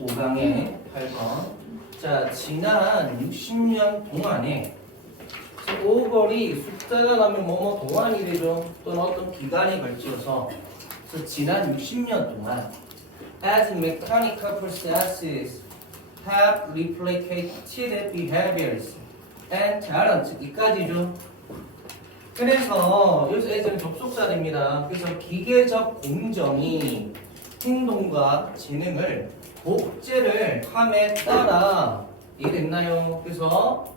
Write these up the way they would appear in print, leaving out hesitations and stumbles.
5강의 8번. 자, 지난 60년 동안에 오걸이 숫자가 나면 뭐뭐 동안이 되죠. 또는 어떤 기간에 걸쳐서 그래서 지난 60년 동안 as mechanical processes have replicated behaviors and talents 이까지죠. 그래서 여기서 예전에 접속사입니다. 그래서 기계적 공정이 행동과 재능을 복제를 함에 따라 이해됐나요? 그래서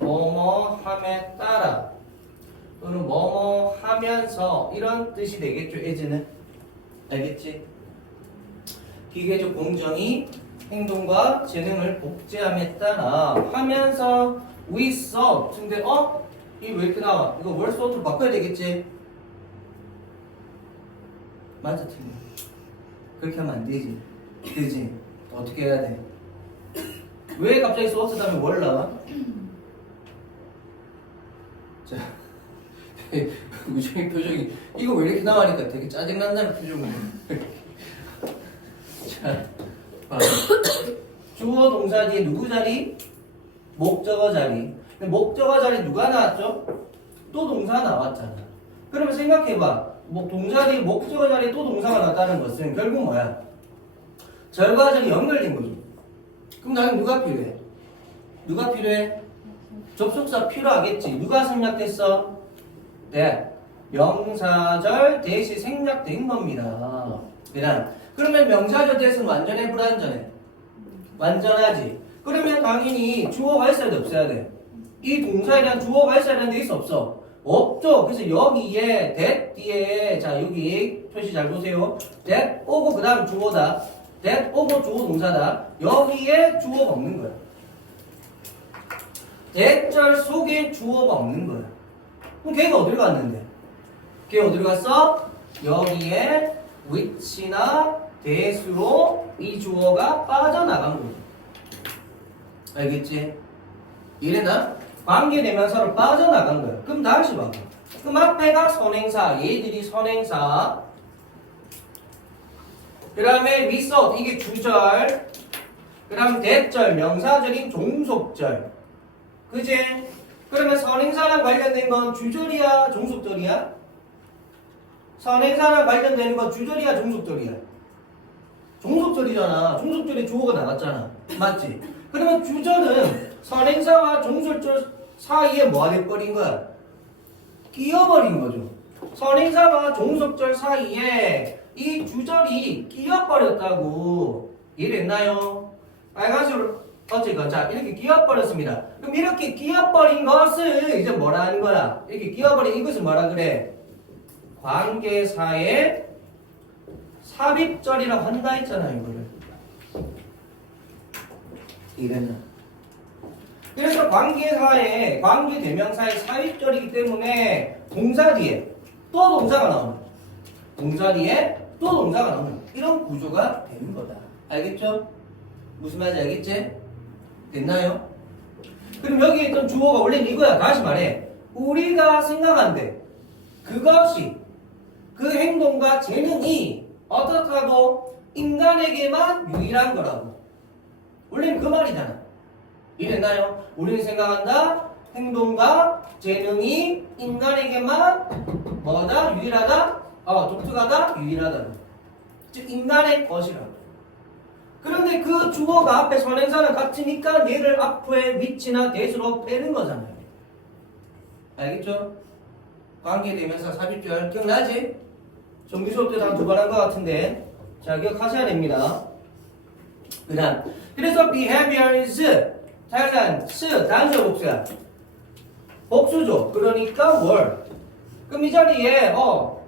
뭐뭐 함에 따라 또는 뭐뭐 하면서 이런 뜻이 되겠죠. 예전은 알겠지? 기계적 공정이 행동과 재능을 복제함에 따라 하면서 we sought 근데 이게 왜 이렇게 나와? 이거 월 소트로 바꿔야 되겠지? 맞아, 팀. 그렇게 하면 안 되지. 그지? 어떻게 해야 돼? 왜 갑자기 소트 다음에 월 나와? 자, 우정이 표정이 이거 왜 이렇게 나와니까 되게 짜증난다는 표정이네. 자, 봐. 주어 동사 뒤에 누구 자리? 목적어 자리. 목적어 자리 누가 나왔죠? 또 동사 나왔잖아. 그러면 생각해봐. 동사 뒤에 목적어 자리에 또 동사가 나왔다는 것은 결국 뭐야? 절과절이 연결된 거죠. 그럼 나는 누가 필요해? 누가 필요해? 접속사 필요하겠지. 누가 생략됐어? 네. 명사절 대시 생략된 겁니다. 그러면 명사절 대시는 완전해 불완전해? 완전하지. 그러면 당연히 주어가 있어야 돼 없어야 돼? 이 동사에 대한 주어가 있어야 되는데 있어 없어? 없죠. 그래서 여기에 that 뒤에 자 여기 표시 잘 보세요. that 오고 그 다음 주어다. that 오고 주어 동사다. 여기에 주어가 없는 거야. 대절 속에 주어가 없는 거야. 그럼 걔가 어디로 갔는데? 걔 어디로 갔어? 여기에 which나 that으로 이 주어가 빠져나간 거야. 알겠지? 이래나? 관계대명사로 빠져나간 거야. 그럼 다시 봐. 그럼 앞에가 선행사, 얘들이 선행사. 그 다음에 위서 이게 주절. 그 다음 대절, 명사절인 종속절. 그지? 그러면 선행사랑 관련된 건 주절이야, 종속절이야? 선행사랑 관련되는 건 주절이야, 종속절이야? 종속절이잖아. 종속절에 주어가 나갔잖아. 맞지? 그러면 주절은 선행사와 종속절 사이에 뭐가 돼버린 거야? 끼어버린 거죠. 선행사와 종속절 사이에 이 주절이 끼어버렸다고 이해됐나요? 빨간색으로 어쨌건 자 이렇게 끼어버렸습니다. 그럼 이렇게 끼어버린 것을 이제 뭐라 하는 거야? 이렇게 끼어버린 이것을 뭐라 그래? 관계사의 삽입절이라고 한다 했잖아 이거를. 이랬나? 그래서 관계사의 관계대명사의 삽입절이기 때문에 동사 뒤에 또 동사가 나오는 동사 뒤에 또 동사가 나오는 이런 구조가 되는 거다. 알겠죠? 무슨 말인지 알겠지? 됐나요? 그럼 여기에 있던 주어가 원래는 이거야. 다시 말해. 우리가 생각한대. 그것이 그 행동과 재능이 어떻다고 인간에게만 유일한 거라고. 원래는 그 말이잖아. 이랬나요? 우리는 생각한다. 행동과 재능이 인간에게만 뭐다? 유일하다? 독특하다? 유일하다. 즉 인간의 것이라고. 그런데 그 주어가 앞에 선행사는 같으니까 얘를 앞에 위치나 대수로 빼는 거잖아요. 알겠죠? 관계대명사 삽입절 기억나지? 정규 수업 때도 한 두 번 한 것 같은데 자 기억하셔야 됩니다. 그래서 behaviors talents 단수 복수야. 복수죠. 그러니까 월. 그럼 이 자리에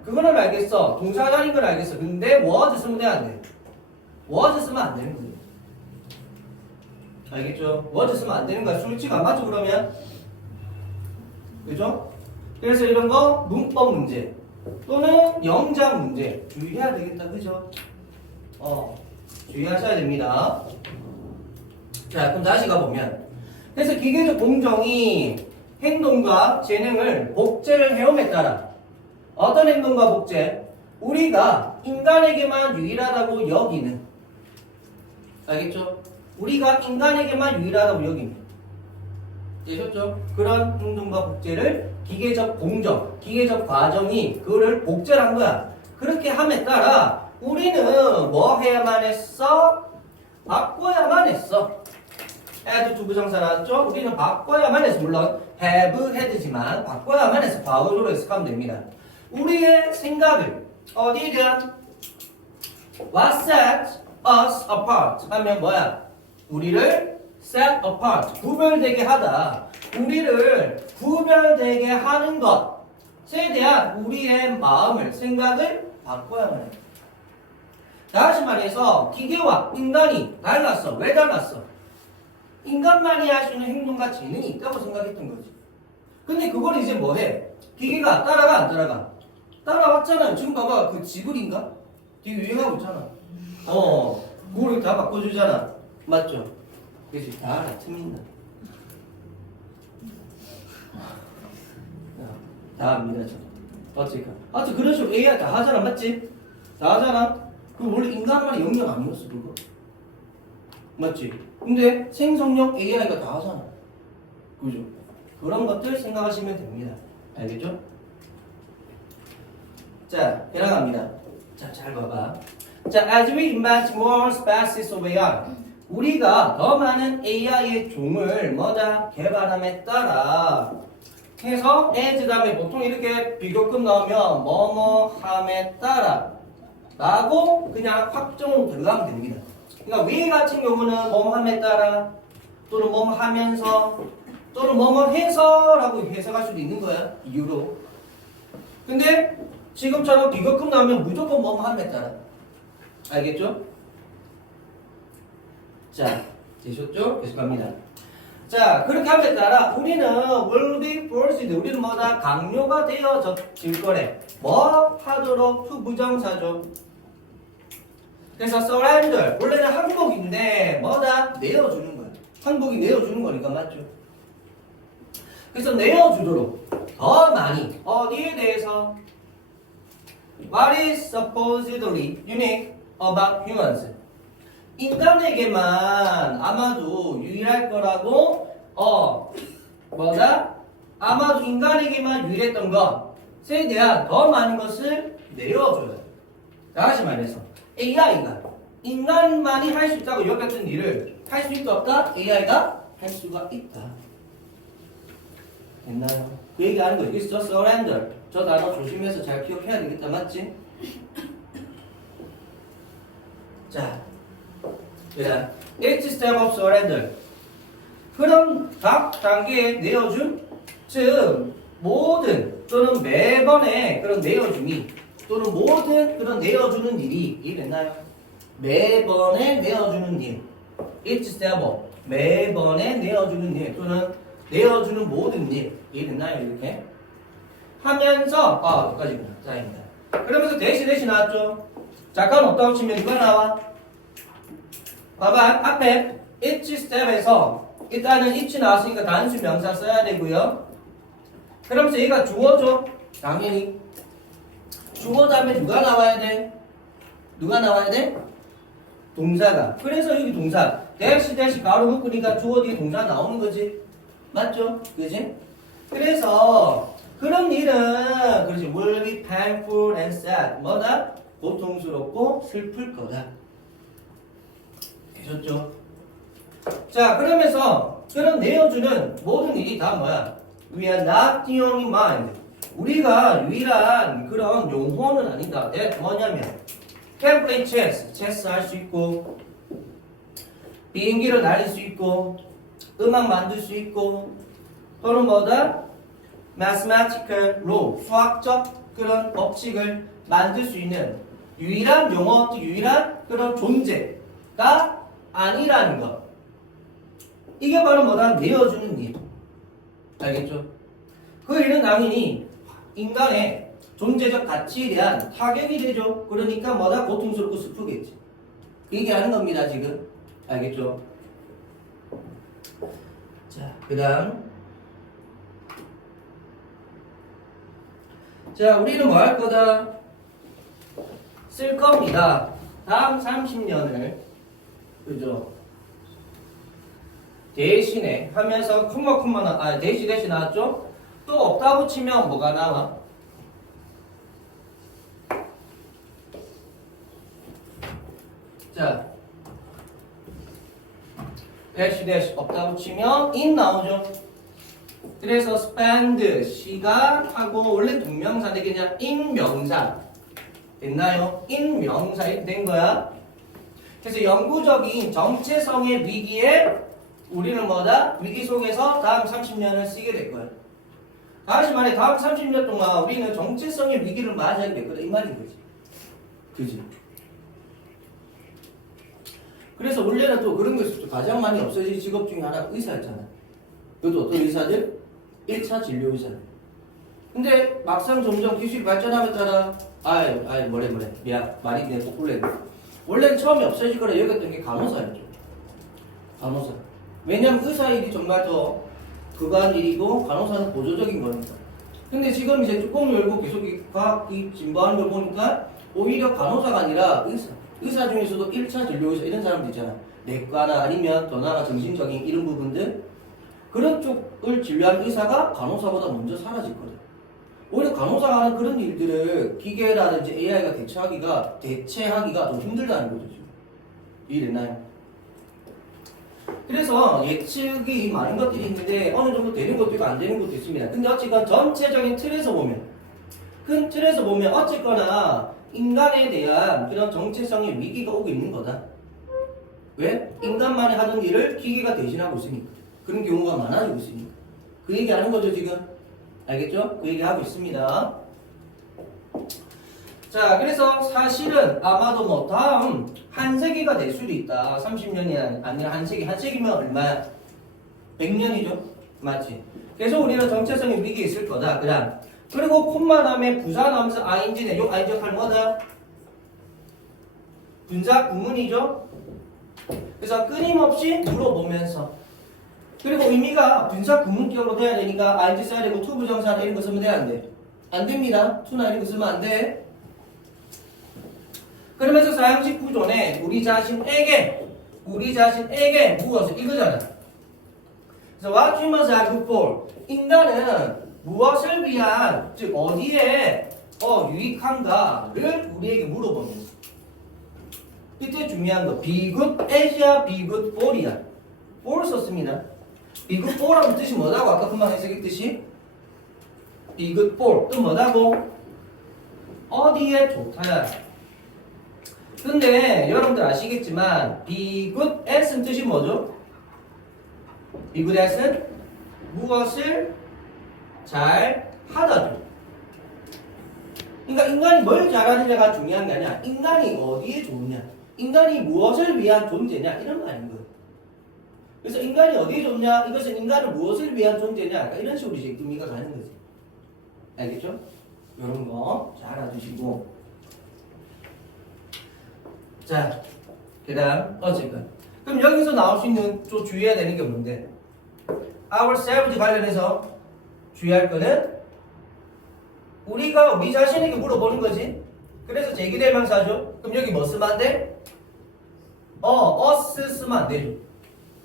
그거는 알겠어. 동사 자리인 건 알겠어. 근데 was 쓰면 돼 안 돼? was 쓰면 안 되는 거예요. 알겠죠? was 쓰면 안 되는 거야. 수치가 안 맞죠 그러면? 그죠? 그래서 이런 거 문법 문제 또는 영장 문제 주의해야 되겠다. 그죠? 주의하셔야 됩니다. 자 그럼 다시 가보면 그래서 기계적 공정이 행동과 재능을 복제를 해옴에 따라 어떤 행동과 복제? 우리가 인간에게만 유일하다고 여기는 알겠죠? 우리가 인간에게만 유일하다고 여깁니다. 되셨죠? 그런 행동과 복제를 기계적 공정, 기계적 과정이 그거를 복제를 한 거야. 그렇게 함에 따라 우리는 뭐 해야만 했어? 바꿔야만 했어. add 투부정사 나왔죠? 우리는 바꿔야만 했어. 물론 have, had지만 바꿔야만 했어. 과거로 해석하면 됩니다. 우리의 생각을 어디에 대한 what set us apart 하면 뭐야? 우리를 set apart, 구별되게 하다. 우리를 구별되게 하는 것에 대한 우리의 마음을, 생각을 바꿔야만 해. 다시 말해서 기계와 인간이 달랐어. 왜 달랐어? 인간만이 할 수 있는 행동과 재능이 있다고 생각했던 거지. 근데 그걸 이제 뭐 해? 기계가 따라가 안 따라가? 따라왔잖아요. 지금 봐봐. 그 지브리인가? 되게 유행하고 있잖아. 그걸 다 바꿔주잖아. 맞죠? 그래서 다 알아. 틀린다. 다 압니다. 어찌까? 하여튼 그런 식으로 AI 다 하잖아. 맞지? 다 하잖아. 그 원래 인간만의 영역 아니었어 그거. 맞지? 근데 생성형 AI가 다 하잖아. 그죠? 그런 것들 생각하시면 됩니다. 알겠죠? 자, 해나갑니다. 자, 잘 봐봐. 자, as we invent more species of AI, 우리가 더 많은 AI의 종을 뭐다? 개발함에 따라 해서 as 다음에 보통 이렇게 비교급 나오면 뭐뭐함에 따라 라고 그냥 확정으로 들어가면 됩니다. 그러니까 위 같은 경우는 뭐뭐함에 따라 또는 뭐뭐하면서 또는 뭐뭐해서 라고 해석할 수도 있는 거야. 이유로. 근데 지금처럼 비교급 나오면 무조건 뭐뭐함에 따라. 알겠죠? 자, 되셨죠? 계속합니다. 자, 그렇게 함에 따라 우리는 will be forced, 우리는 뭐다? 강요가 되어질 거래. 뭐 하도록 투부정사죠. 그래서 surrender, 원래는 항복인데 뭐다? 내어주는 거야. 항복이 내어주는 거니까 맞죠? 그래서 내어주도록 더 많이 어디에 대해서 What is supposedly unique about humans? 인간에게만 아마도 유일할 거라고 뭐다? 아마도 인간에게만 유일했던 것에 대한 더 많은 것을 내어줘야 돼. 다시 말해서 AI가 인간만이 할 수 있다고 여겼던 일을 할 수 있다 없다? AI가 할 수가 있다. 됐나요? 그 얘기하는 거예요. It's just surrender. 저 단어 조심해서 잘 기억해야 되겠다. 맞지? 자, 그다음 each step of surrender. 그럼 각 단계에 내어준, 즉 모든 또는 매번의 그런 내어줌이 또는 모든 그런 내어주는 일이 이해됐나요? 매번에 내어주는 일. each step of 매번에 내어주는 일 또는 내어주는 모든 일. 이해됐나요? 이렇게 하면서 여기까지구나. 자입니다. 그러면서 대시 나왔죠? 잠깐 없다고 치면 누가 나와? 봐봐. 앞에 each step에서 일단은 each 나왔으니까 단수 명사 써야 되고요. 그러면서 얘가 주어죠? 당연히 주어 다음에 누가 나와야 돼? 누가 나와야 돼? 동사가. 그래서 여기 동사 대시 가로 묶으니까 주어 뒤에 동사 나오는 거지. 맞죠? 그지? 그래서 그런 일은 그렇지 will be painful and sad. 뭐다? 고통스럽고 슬플 거다. 되셨죠? 자, 그러면서 그런 내어주는 모든 일이 다 뭐야? We are not the only mind. 우리가 유일한 그런 용호는 아니다. that 뭐냐면 can play chess. 체스 할 수 있고 비행기를 날릴 수 있고 음악 만들 수 있고 또는 뭐다? mathematical law. 수학적 그런 법칙을 만들 수 있는 유일한 용어, 유일한 그런 존재가 아니라는 것. 이게 바로 뭐다? 내어주는 일. 알겠죠? 그 일은 당연히 인간의 존재적 가치에 대한 타격이 되죠. 그러니까 뭐다? 고통스럽고 슬프겠지. 그 얘기하는 겁니다, 지금. 알겠죠? 자, 그 다음. 자, 우리는 뭐 할 거다? 쓸 겁니다. 다음 30년을 그죠? 대신에 하면서 대시 나왔죠? 또 없다고 치면 뭐가 나와? 자, 대시 없다고 치면 in 나오죠? 그래서 spend 시간하고 원래 동명사인데 그냥 in 명사 됐나요? in 명사 이렇게 된 거야. 그래서 영구적인 정체성의 위기에 우리는 뭐다? 위기 속에서 다음 30년을 쓰게 될 거야. 다시 말해 다음 30년 동안 우리는 정체성의 위기를 맞이하게 될 거다 이 말인 거지. 그지? 그래서 원래는 또 그런 거 있었죠. 가장 많이 없어질 직업 중에 하나가 의사였잖아. 그것도 어떤 의사들? 1차 진료 의사. 근데 막상 점점 기술이 발전하면 따라 뭐래 미안 말이 그냥 거꾸로 했네. 원래는 처음에 없어질 거라 여겼던 게 간호사였죠. 간호사. 왜냐면 의사 일이 정말 더 그간 일이고 간호사는 보조적인 거니까. 근데 지금 이제 뚜껑을 열고 계속 과학이 진보하는 걸 보니까 오히려 간호사가 아니라 의사 중에서도 1차 진료 의사 이런 사람들 있잖아. 내과나 아니면 더 나아가 정신적인 이런 부분들 그런 쪽을 진료하는 의사가 간호사보다 먼저 사라질 거다. 오히려 간호사가 하는 그런 일들을 기계라든지 AI가 대체하기가 더 힘들다는 거죠. 지금. 이해됐나요? 그래서 예측이 많은 것들이 있는데 어느 정도 되는 것도 있고 안 되는 것도 있습니다. 근데 어쨌건 전체적인 틀에서 보면 큰 틀에서 보면 어쨌거나 인간에 대한 그런 정체성의 위기가 오고 있는 거다. 왜? 인간만이 하던 일을 기계가 대신하고 있으니까. 그런 경우가 많아지고 있으니까. 그 얘기하는 거죠 지금. 알겠죠? 그 얘기하고 있습니다. 자, 그래서 사실은 아마도 뭐 다음 한 세기가 될 수도 있다. 30년이 아니라 한 세기. 한 세기면 얼마야? 100년이죠? 맞지? 그래서 우리는 정체성의 위기에 있을 거다. 그리고 콤마 다음에 부사 나오면서 ing네. 요 ing 역할 뭐다? 분사 구문이죠? 그래서 끊임없이 물어보면서 그리고 의미가 분사 구문격으로 돼야 되니까 ing 써야 되고 to 부정사나 이런 거 쓰면 돼? 안 돼? 안 됩니다. to나 이런 거 쓰면 안 돼. 그러면서 사형식 구조네 우리 자신에게 무엇을 이거잖아. 그래서 what you must have for 인간은 무엇을 위한 즉 어디에 유익한가를 우리에게 물어보면서 이때 중요한 거 be good as이야 be good for이야. for 썼습니다. be good for라는 뜻이 뭐라고 아까 금방 해석했듯이 be good for 또 뭐라고 어디에 좋다야. 근데 여러분들 아시겠지만 be good at은 뜻이 뭐죠? be good at은 무엇을 잘 하다죠. 그러니까 인간이 뭘 잘하느냐가 중요한 게 아니야. 인간이 어디에 좋으냐, 인간이 무엇을 위한 존재냐 이런 말인 거예요. 그래서 인간이 어디에 좋냐, 이것은 인간은 무엇을 위한 존재냐, 그러니까 이런 식으로 이제 의미가 가는 거지. 알겠죠? 이런 거 잘 알아두시고. 자, 그 다음 어쨌건 그럼 여기서 나올 수 있는 좀 주의해야 되는 게 뭔데? ourselves 관련해서 주의할 거는 우리가 우리 자신에게 물어보는 거지. 그래서 제기대명사죠. 그럼 여기 뭐 쓰면 안 돼? us 쓰면 안 되죠.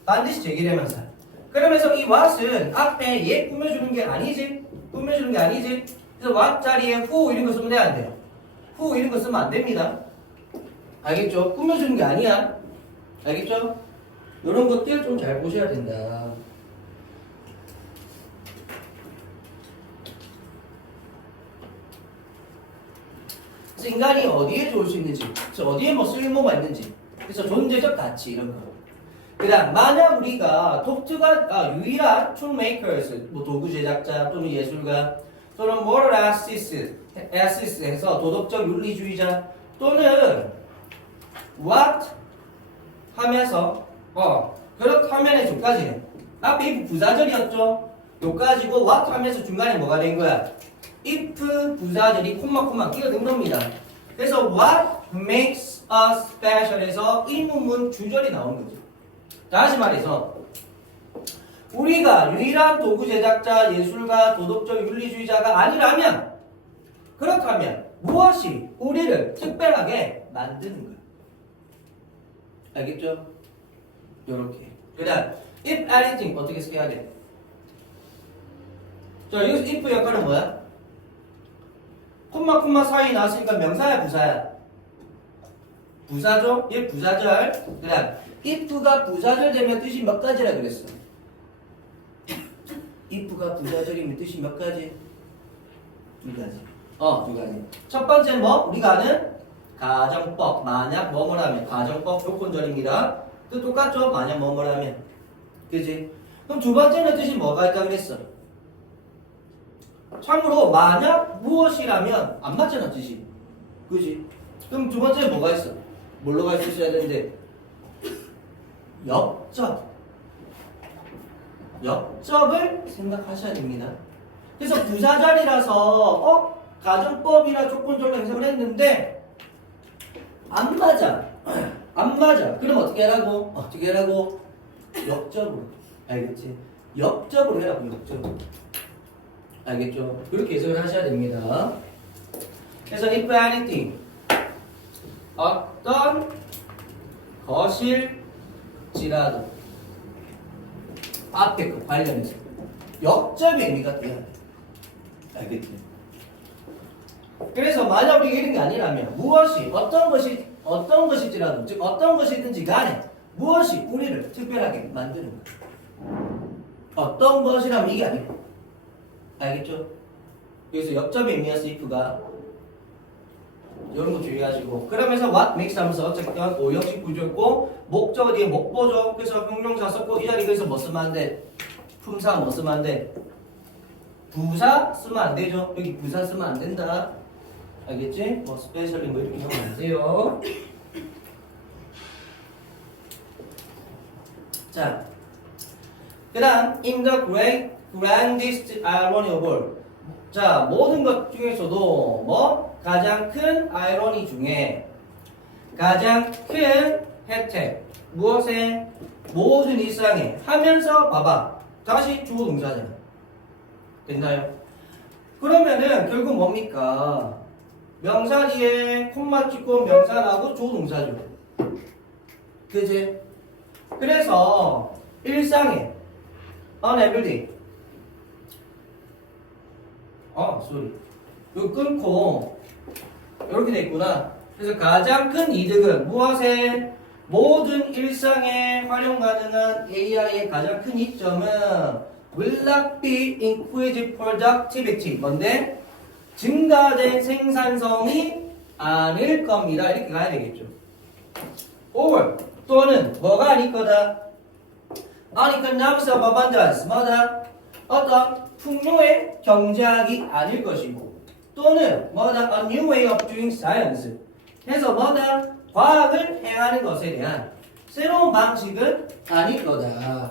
반드시 제기대명사. 그러면서 이 what은 앞에 얘 꾸며주는 게 아니지. 그래서 what 자리에 who 이런 거 쓰면 돼? 안 돼요? who 이런 거 쓰면 안 됩니다. 알겠죠? 꾸며주는 게 아니야. 알겠죠? 이런 것들 좀 잘 보셔야 된다. 그래서 인간이 어디에 좋을 수 있는지, 그래서 어디에 뭐 쓸모가 있는지, 그래서 존재적 가치 이런 거. 그다음 만약 우리가 독특한 유일한 toolmakers, 뭐 도구 제작자 또는 예술가 또는 moral assist 해서 도덕적 윤리주의자 또는 what 하면서 그렇다면의 조까지는 앞에 if 부사절이었죠. 요까지고 what 하면서 중간에 뭐가 된 거야? if 부사절이 콤마 끼어든 겁니다. 그래서 what makes us special에서 의문문 주절이 나온 거죠. 다시 말해서 우리가 유일한 도구 제작자, 예술가, 도덕적 윤리주의자가 아니라면 그렇다면 무엇이 우리를 특별하게 만드는 거야? 알겠죠? 요렇게. 그 다음 if anything 어떻게 써야 돼? 자 여기서 if 역할은 뭐야? 콤마 사이 나왔으니까 명사야 부사야? 부사죠? 얘 부사절. 그 다음 if가 부사절 되면 뜻이 몇 가지라 그랬어? if가 부사절이면 뜻이 몇 가지? 두 가지. 두 가지. 첫 번째는 뭐? 우리가 아는 가정법. 만약 뭐뭐라면 가정법 조건절입니다. 또 똑같죠? 만약 뭐뭐라면. 그지? 그럼 두 번째는 뜻이 뭐가 있다 그랬어? 참고로 만약 무엇이라면 안 맞잖아 뜻이. 그지? 그럼 두 번째는 뭐가 있어? 뭘로 갈 수 있어야 되는데? 역접을 생각하셔야 됩니다. 그래서 부사절이라서 가정법이나 조건절로 해석을 했는데 안 맞아. 안 맞아. 그럼 어떻게 하라고? 역접으로. 알겠지? 역접으로 해라고 역접으로. 알겠죠? 그렇게 해석을 하셔야 됩니다. 그래서 if anything 어떤 것일지라도 앞에 거 관련해서 역접의 의미가 돼야 돼. 알겠지? 그래서 만약 우리가 이런 게 아니라면 무엇이 어떤 것일지라도 즉 어떤 것이든지 간에 무엇이 우리를 특별하게 만드는 거. 어떤 것이라면 이게 아니고. 알겠죠? 그래서 역접의 의미였어 if가. 이런 거 주의하시고. 그러면서 what makes 하면서 어쨌든 오형식 구조였고 목적 뒤에 목보죠. 그래서 형용사 썼고 이 자리 그래서 뭐 쓰면 안 돼? 품사 뭐 쓰면 안 돼? 부사 쓰면 안 되죠. 여기 부사 쓰면 안 된다. 알겠지? 뭐 스페셜리 뭐 이렇게 하면 안 돼요. 자, 그 다음 in the grandest irony of all. 자, 모든 것 중에서도 뭐? 가장 큰 아이러니 중에 가장 큰 혜택 무엇에? 모든 일상에 하면서 봐봐. 다시 주어 동사잖아. 됐나요? 그러면은 결국 뭡니까? 명사 뒤에 콤마 찍고 명사 나오고 주어 동사죠. 그지? 그래서 일상에 on everyday sorry. 이거 끊고 이렇게 돼 있구나. 그래서 가장 큰 이득은 무엇에? 모든 일상에 활용 가능한 AI의 가장 큰 이점은 will not be increased productivity. 뭔데? 증가된 생산성이 아닐 겁니다. 이렇게 가야 되겠죠. or 또는 뭐가 아닐 거다? uneconomics of abundance. 뭐다? 어떤 풍요의 경제학이 아닐 것이고 또는 뭐다? a new way of doing science. 해서 뭐다? 과학을 행하는 것에 대한 새로운 방식은 아닐 거다.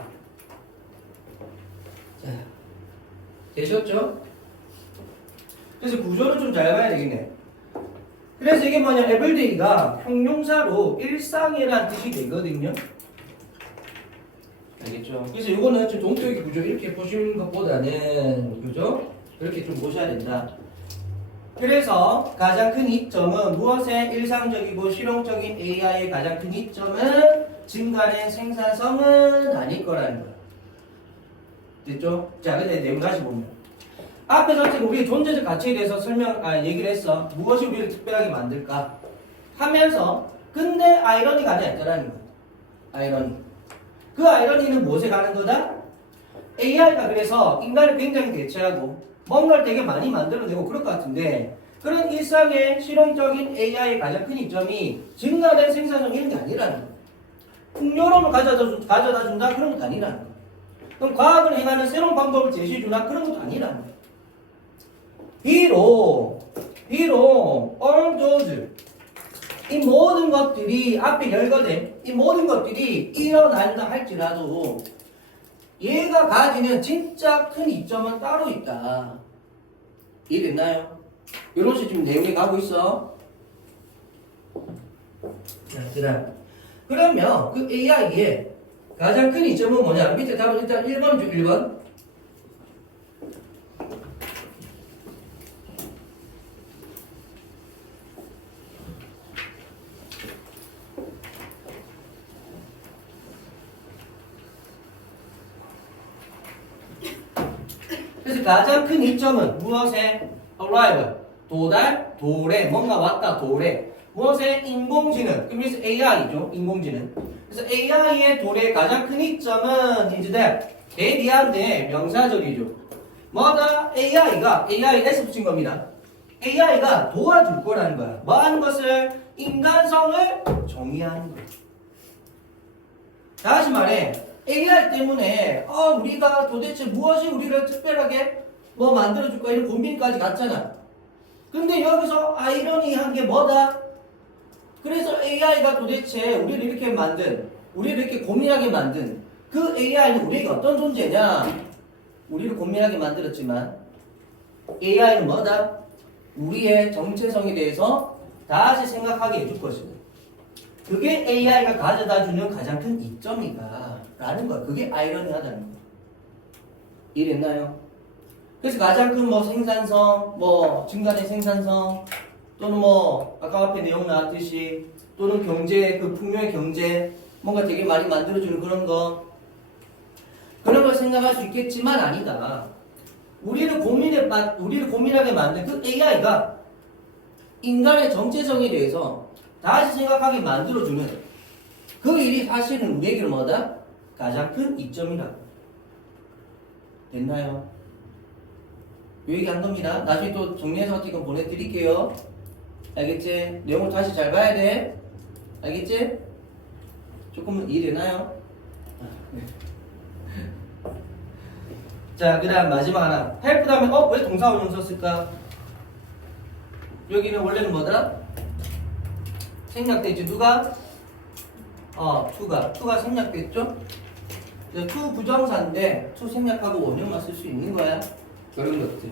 자, 되셨죠? 그래서 구조를 좀 잘 봐야 되겠네. 그래서 이게 뭐냐? everyday가 형용사로 일상이라는 뜻이 되거든요. 알겠죠? 그래서 이거는 좀 동격의 구조 이렇게 보시는 것보다는 그죠? 이렇게 좀 보셔야 된다. 그래서 가장 큰 이점은 무엇의 일상적이고 실용적인 AI의 가장 큰 이점은 증가된 생산성은 아닐 거라는 거야. 됐죠? 자, 근데 내용 다시 보면 앞에서 지금 우리의 존재적 가치에 대해서 얘기를 했어. 무엇이 우리를 특별하게 만들까? 하면서 근데 아이러니가 아니라 있다라는 거야. 아이러니. 그 아이러니는 무엇에 가는 거다? AI가 그래서 인간을 굉장히 대체하고 뭔가를 되게 많이 만들어내고 그럴 것 같은데 그런 일상의 실용적인 AI의 가장 큰 이점이 증가된 생산성 이런 게 아니라는 거야. 풍요로움을 가져다 준다? 그런 것도 아니라는 거야. 그럼 과학을 행하는 새로운 방법을 제시해 주나? 그런 것도 아니라는 거야. 비록 all those 이 모든 것들이 앞에 열거된 이 모든 것들이 일어난다 할지라도 얘가 가지는 진짜 큰 이점은 따로 있다. 이해됐나요? 이런 식으로 지금 내용이 가고 있어. 자, 그러면 그 AI의 가장 큰 이점은 뭐냐? 밑에 답은 일단 1번 중 1번. 그래서 가장 큰 이점은 무엇에? arrive. 도달, 도래. 뭔가 왔다, 도래. 무엇에? 인공지능. 그래서 AI죠. 인공지능. 그래서 AI의 도래의 가장 큰 이점은 is that. 대비한데 명사절이죠. 뭐다? AI가 AI에서 붙인 겁니다. AI가 도와줄 거라는 거야. 뭐 하는 것을? 인간성을 정의하는 거야. 다시 말해, AI 때문에 우리가 도대체 무엇이 우리를 특별하게 뭐 만들어줄까 이런 고민까지 갔잖아. 근데 여기서 아이러니한 게 뭐다? 그래서 AI가 도대체 우리를 이렇게 만든, 우리를 이렇게 고민하게 만든 그 AI는 우리가 어떤 존재냐? 우리를 고민하게 만들었지만 AI는 뭐다? 우리의 정체성에 대해서 다시 생각하게 해줄 것이다. 그게 AI가 가져다주는 가장 큰 이점이다 라는 거야. 그게 아이러니하다는 거야. 이해됐나요? 그래서 가장 큰 뭐 생산성, 뭐 증가된 생산성, 또는 뭐 아까 앞에 내용 나왔듯이 또는 경제, 그 풍요의 경제, 뭔가 되게 많이 만들어주는 그런 거, 그런 걸 생각할 수 있겠지만 아니다. 우리를 고민하게 만든 그 AI가 인간의 정체성에 대해서 다시 생각하게 만들어주는 그 일이 사실은 우리에게는 뭐다? 가장 큰 이점이다. 됐나요? 요 얘기 한 겁니다. 나중에 또 정리해서 어떻게 보내드릴게요. 알겠지? 내용을 다시 잘 봐야 돼. 알겠지? 조금 이해되나요? 자, 그 다음 마지막 하나. 헬프 다음에 왜 동사원형 썼을까? 여기는 원래는 뭐다? 생략됐지. 누가? 투가 생략됐죠? 투 부정사인데 투 생략하고 원형만 쓸 수 있는 거야. 그런 것들.